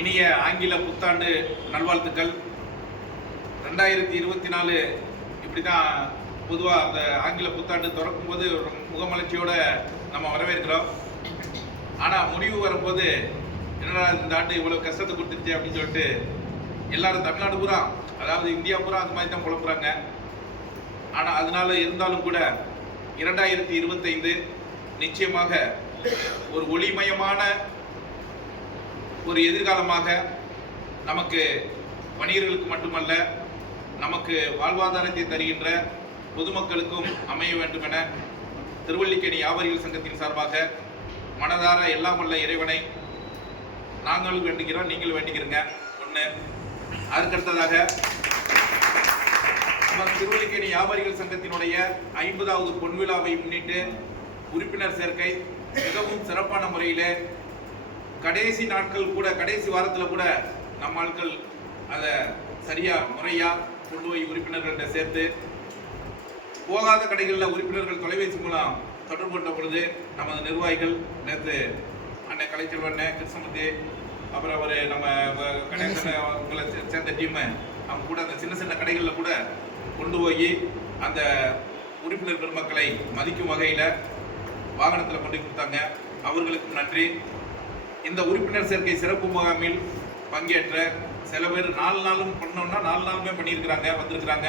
இனிய ஆங்கில புத்தாண்டு நல்வாழ்த்துக்கள். 2024 இப்படி தான் பொதுவாக அந்த ஆங்கில புத்தாண்டு திறக்கும் போது ஒரு முகமலர்ச்சியோடு நம்ம வரவேற்கிறோம். ஆனால் முடிவு வரும்போது என்னடா இந்த ஆண்டு இவ்வளோ கஷ்டத்தை கொடுத்துருச்சு அப்படின்னு சொல்லிட்டு எல்லாரும் தமிழ்நாடு பூரா, அதாவது இந்தியா பூரா அந்த மாதிரி தான் குழப்புறாங்க. ஆனால் அதனால இருந்தாலும் கூட 2025 நிச்சயமாக ஒரு ஒளிமயமான ஒரு எதிர்காலமாக நமக்கு வணிகர்களுக்கு மட்டுமல்ல, நமக்கு வாழ்வாதாரத்தை தருகின்ற பொதுமக்களுக்கும் அமைய வேண்டும் என திருவல்லிக்கேணி வியாபாரிகள் சங்கத்தின் சார்பாக மனதார எல்லாம் வல்ல இறைவனை நாங்களும் வேண்டிக்கிறோம், நீங்களும் வேண்டிக்கிறங்க. ஒன்று. அதற்கடுத்ததாக நம்ம திருவல்லிக்கேணி வியாபாரிகள் சங்கத்தினுடைய 50வது பொன்விழாவை முன்னிட்டு உறுப்பினர் சேர்க்கை மிகவும் சிறப்பான முறையில் கடைசி நாட்கள் கூட, கடைசி வாரத்தில் கூட நம்ம ஆட்கள் அதை முறையாக கொண்டு போய் உறுப்பினர்கள்ட்ட சேர்த்து, போகாத கடைகளில் உறுப்பினர்கள் தொலைபேசி மூலம் தொடர்பு கொண்ட பொழுது நமது நிர்வாகிகள் நேற்று அண்ணன் கலைச்செல்வண்ண கிருஷ்ணமூர்த்தி, அப்புறம் அவர் நம்ம உங்களை சேர்ந்த டீமு அவங்க கூட அந்த சின்ன சின்ன கடைகளில் கூட கொண்டு போய் அந்த உறுப்பினர் பெருமக்களை மதிக்கும் வகையில் வாகனத்தில் கொண்டு கொடுத்தாங்க. அவர்களுக்கும் நன்றி. இந்த உறுப்பினர் சேர்க்கை சிறப்பு முகாமில் பங்கேற்ற சில பேர் 4 நாளும் பண்ணோம்னா 4 நாளுமே பண்ணியிருக்கிறாங்க, வந்திருக்கிறாங்க.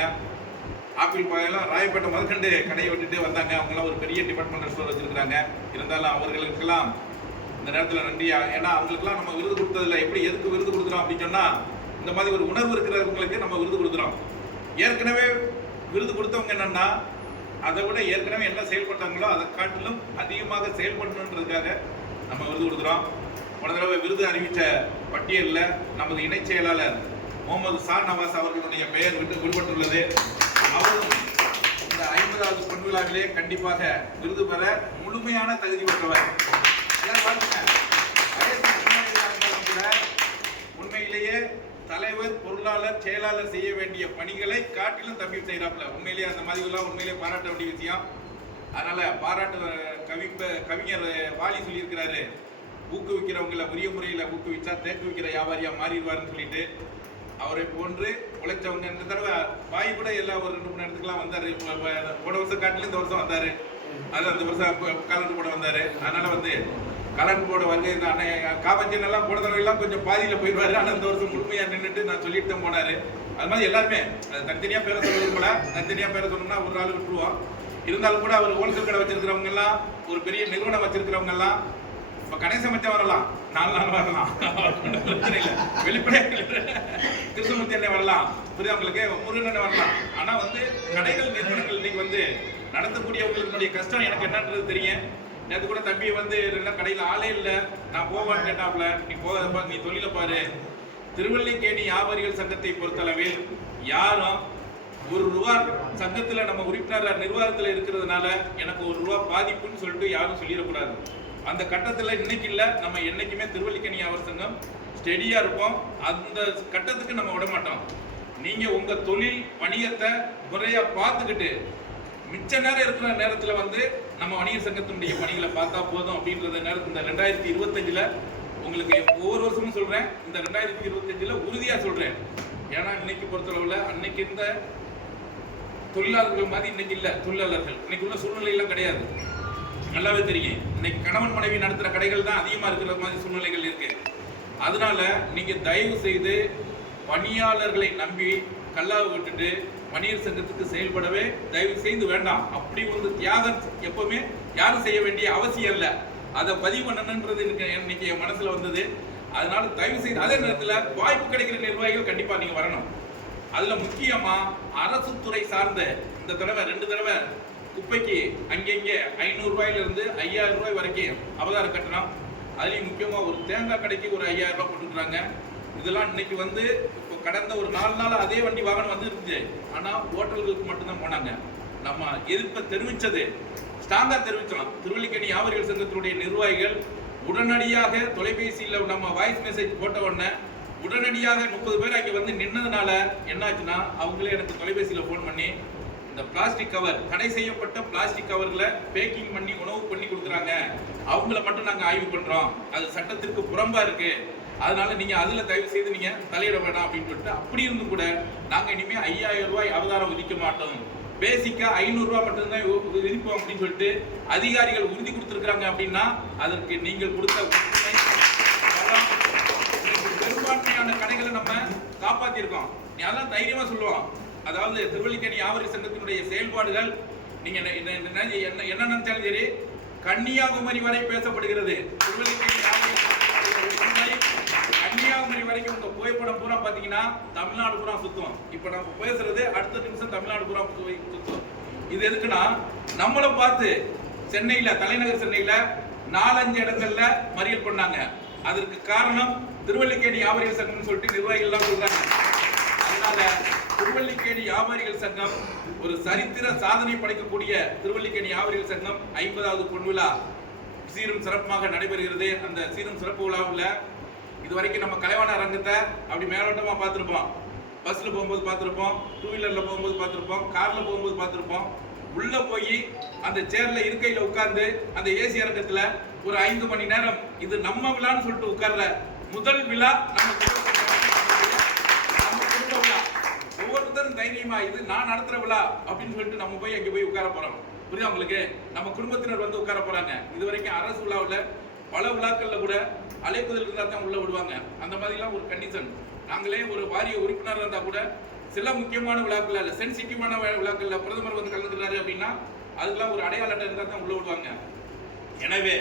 ஆப்பிள் பாயெல்லாம் ராயப்பேட்டை முதற்கண்டு கடையை விட்டுட்டு வந்தாங்க. அவங்களாம் ஒரு பெரிய டிபார்ட்மெண்டல் ஸ்டோர் வச்சுருக்கிறாங்க. இருந்தாலும் அவர்களுக்கெல்லாம் இந்த நேரத்தில் நன்றியா. ஏன்னா அவங்களுக்கெல்லாம் நம்ம விருது கொடுத்ததில்ல. எப்படி எதுக்கு விருது கொடுக்குறோம் அப்படின்னு சொன்னால், இந்த மாதிரி ஒரு உணர்வு இருக்கிறவங்களுக்கு நம்ம விருது கொடுக்குறோம். ஏற்கனவே விருது கொடுத்தவங்க என்னென்னா, அதை விட ஏற்கனவே என்ன செயல்பட்டாங்களோ அதை காட்டிலும் அதிகமாக செயல்படணுன்றதுக்காக நம்ம விருது கொடுக்குறோம். போன தடவை விருது அறிவித்த பட்டியலில் நமது இணைச் செயலாளர் முகமது ஷாநவாஸ் அவர்களுடைய பெயர் விடுபட்டுள்ளது. அவரும் இந்த 50வது பொன்விழாவிலே கண்டிப்பாக விருது பெற முழுமையான தகுதி பெற்றவர். உண்மையிலேயே தலைவர், பொருளாளர், செயலாளர் செய்ய வேண்டிய பணிகளை காட்டிலும் தம்பி செய்கிறாப்புல. உண்மையிலேயே அந்த மாதிரிலாம் உண்மையிலேயே பாராட்ட வேண்டிய விஷயம். அதனால கவிஞர் வாலி சொல்லியிருக்கிறாரு, ஊக்குவிக்கிறவங்களை உரிய முறையில் ஊக்குவிச்சா தேக்குவிக்கிற வியாபாரியா மாறிடுவார்னு சொல்லிட்டு, அவரை போன்று உழைச்சவங்க இந்த தடவை வாய் கூட எல்லாம் ஒரு 2-3 இடத்துக்குலாம் வந்தார். போன வருஷம் காட்டிலும் இந்த வருஷம் வந்தார். அது அந்த வருஷம் காலண்டு போட வந்தார். அதனால கலண்டு போட வருகை இந்த அண்ணன் காபஞ்சன் எல்லாம் போன தடவைலாம் கொஞ்சம் பாதியில் போயிடுவார். ஆனால் இந்த வருஷம் முழுமையாக நின்றுட்டு நான் சொல்லிட்டு தான் போனார். அது மாதிரி எல்லாருமே தனித்தனியாக பேரை சொல்லுவது போல, தனித்தனியாக பேரை சொல்லணும்னா ஒரு நாள் விட்டுருவோம். இருந்தாலும் கூட அவர் ஹோல்சேல் கடை வச்சிருக்கிறவங்க எல்லாம், ஒரு பெரிய நிறுவனம் வச்சிருக்கிறவங்க எல்லாம் இப்போ கணேச மச்சம் வரலாம், 4 நாள் வரலாம், பிரச்சனை இல்லை. வெளிப்படையாக கிருஷ்ணமூர்த்தி அண்ணன் வரலாம், புரியுது உங்களுக்கு, முருகன் அண்ணன் வரலாம். ஆனால் கடைகள் நிறுவனங்கள் இன்னைக்கு நடத்தக்கூடியவங்களுடைய கஷ்டம் எனக்கு என்னன்றது தெரியும். நேற்று கூட தம்பி கடையில் ஆளே இல்லை, நான் போவான்னு கேட்டாப்புல. நீ போகாதப்பா, நீ தொழில பாரு. திருவல்லிக்கேணி வியாபாரிகள் சங்கத்தை பொறுத்தளவில் யாரும் ₹1 சங்கத்தில் நம்ம உறுப்பினர் நிர்வாகத்தில் இருக்கிறதுனால எனக்கு ₹1 பாதிப்புன்னு சொல்லிட்டு யாரும் சொல்லிடக்கூடாது. அந்த கட்டத்தில் இன்னைக்கு இல்லை, நம்ம என்னைக்குமே திருவல்லிக்கேணி வியாபார சங்கம் ஸ்டெடியாக இருப்போம். அந்த கட்டத்துக்கு நம்ம விட மாட்டோம். நீங்கள் உங்கள் தொழில் வணிகத்தை முறையாக பார்த்துக்கிட்டு மிச்ச நேரம் இருக்கிற நேரத்தில் நம்ம வணிகர் சங்கத்தினுடைய பணிகளை பார்த்தா போதும் அப்படின்றத நேரத்தில் இந்த 2025 உங்களுக்கு ஒவ்வொரு வருஷமும் சொல்கிறேன், இந்த 2025 உறுதியாக சொல்கிறேன். ஏன்னா இன்னைக்கு பொறுத்தளவில் அன்னைக்கு இருந்த தொழிலாளர்கள் மாதிரி இன்னைக்கு இல்லை. தொழிலாளர்கள் இன்னைக்கு உள்ள சூழ்நிலையெல்லாம் கிடையாது, நல்லாவே தெரியும். இன்னைக்கு கணவன் மனைவி நடத்துகிற கடைகள் தான் அதிகமாக இருக்கிற மாதிரி சூழ்நிலைகள் இருக்கு. அதனால நீங்கள் தயவு செய்து பணியாளர்களை நம்பி கல்லாவை விட்டுட்டு வணிகர் சங்கத்துக்கு செயல்படவே தயவு செய்து வேண்டாம். அப்படி தியாகம் எப்பவுமே யாரும் செய்ய வேண்டிய அவசியம் இல்லை. அதை பதிவு பண்ணணுன்றது இன்னைக்கு என் மனசுல வந்தது. அதனால தயவு செய்து அதே நேரத்தில் வாய்ப்பு கிடைக்கிற நிர்வாகிகள் கண்டிப்பா நீங்க வரணும். அதுல முக்கியமா அரசு துறை சார்ந்த இந்த தடவை 2 தடவை குப்பைக்கு அங்கங்கே ₹500 ₹5000 வரைக்கும் அவதார கட்டணம். அதுலேயும் முக்கியமாக ஒரு தேங்காய் கடைக்கு ஒரு ₹5000 போட்டுக்கிறாங்க. இதெல்லாம் இன்னைக்கு இப்போ கடந்த ஒரு 4 நாள் அதே வண்டி வாகனம் இருந்துச்சு. ஆனால் ஹோட்டல்களுக்கு மட்டும்தான் போனாங்க. நம்ம எதிர்ப்பை தெரிவித்தது ஸ்ட்ராங்காக தெரிவித்தோம். திருவல்லிக்கேணி வியாபாரிகள் சங்கத்தினுடைய நிர்வாகிகள் உடனடியாக தொலைபேசியில் நம்ம வாய்ஸ் மெசேஜ் போட்ட உடனே உடனடியாக 30 பேர் அங்கே நின்னதுனால என்னாச்சுன்னா, அவங்களே எனக்கு தொலைபேசியில் ஃபோன் பண்ணி இந்த பிளாஸ்டிக் கவர், தடை செய்யப்பட்ட பிளாஸ்டிக் கவர்களை பேக்கிங் பண்ணி உணவு பண்ணி கொடுக்குறாங்க, அவங்கள மட்டும் நாங்கள் ஆய்வு பண்ணுறோம், அது சட்டத்திற்கு புறம்பா இருக்கு, அதனால நீங்க அதுல தயவு செய்து நீங்க தலையிட வேண்டாம் அப்படின்னு சொல்லிட்டு, அப்படி இருந்தும் கூட நாங்க இனிமே 5000 ரூபாய் அவதாரம் விதிக்க மாட்டோம், பேசிக்கா 500 ரூபாய் மட்டும்தான் விதிப்போம் அப்படின்னு சொல்லிட்டு அதிகாரிகள் உறுதி கொடுத்திருக்காங்க. அப்படின்னா அதற்கு நீங்கள் கொடுத்த பெரும்பான்மையான கடைகளை நம்ம காப்பாத்திருக்கோம். அதெல்லாம் தைரியமா சொல்லுவோம். அதாவது திருவல்லிக்கேணி வியாபாரி சங்கத்தினுடைய செயல்பாடுகள் நீங்க என்ன நினைச்சாலும் சரி, கன்னியாகுமரி வரை பேசப்படுகிறது. திருவல்லிக்கேணி கன்னியாகுமரி வரைக்கும் உங்க புகைப்படம் பூரா பாத்தீங்கன்னா தமிழ்நாடு பூரா சுத்தும். இப்ப நம்ம பேசுறது அடுத்த நிமிஷம் தமிழ்நாடு பூரா சுத்தும். இது எதுக்குன்னா, நம்மளை பார்த்து சென்னையில, தலைநகர் சென்னையில 4-5 இடங்கள்ல மறியல் பண்ணாங்க. அதற்கு காரணம் திருவல்லிக்கேணி வியாபாரிகள் சங்கம் சொல்லிட்டு நிர்வாகிகள் எல்லாம் சொல்றாங்க. அதனால திருவல்லிக்கேணி வியாபாரிகள் சங்கம் ஒரு சரித்திர சாதனை படைக்கக்கூடிய திருவல்லிக்கேணி வியாபாரிகள் சங்கம் 50வது பொன்விழா சீரும் சிறப்பாக நடைபெறுகிறது. அந்த சீரும் சிறப்பு விழாவில் இதுவரைக்கும் நம்ம கலைவாணர் அரங்கத்தை அப்படி மேலோட்டமா பார்த்திருப்போம், பஸ்ல போகும்போது பார்த்திருப்போம், 2 வீலர்ல போகும்போது பார்த்திருப்போம், கார்ல போகும்போது பார்த்திருப்போம். உள்ள போய் அந்த சேர்ல இருக்கையில உட்கார்ந்து அந்த ஏசி அரங்கத்துல ஒரு 5 மணி நேரம் இது நம்ம விழான்னு சொல்லிட்டு உட்கார்ற முதல் விழா நம்ம குடும்ப விழா. ஒவ்வொருத்தரும் தைரியமா இது நான் நடத்துற விழா அப்படின்னு சொல்லிட்டு நம்ம போய் அங்க போய் உட்கார போறோம். புரியுதா உங்களுக்கு? நம்ம குடும்பத்தினர் வந்து உட்கார போறாங்க. இது வரைக்கும் அரசு விழாவில் பல விழாக்கள்ல கூட அழைப்புதல் இருந்தா தான் உள்ள விடுவாங்க. அந்த மாதிரிலாம் ஒரு கண்டிஷன். நாங்களே ஒரு வாரிய உறுப்பினர் இருந்தா கூட சில முக்கியமான விழாக்கள் இல்ல, சென்சிட்டிவான விழாக்கள்ல பிரதமர் வந்து கலந்துக்கிறாரு அப்படின்னா அதுக்கெல்லாம் ஒரு அடையாள அட்டை இருந்தா தான் உள்ள விடுவாங்க. எனவே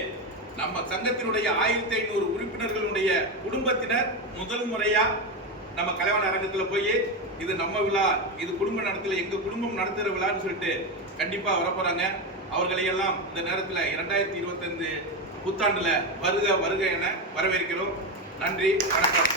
நம்ம சங்கத்தினுடைய 1500 உறுப்பினர்களுடைய குடும்பத்தினர் முதல் முறையா நம்ம கலைவாணர் அரங்கத்துல போய் இது நம்ம விழா, இது குடும்ப நடத்தல, எங்க குடும்பம் நடத்துற விழான்னு சொல்லிட்டு கண்டிப்பா வரப்போறாங்க. அவர்களை எல்லாம் இந்த நேரத்தில் 2025 புத்தாண்டுல வருக வருக என வரவேற்கிறோம். நன்றி, வணக்கம்.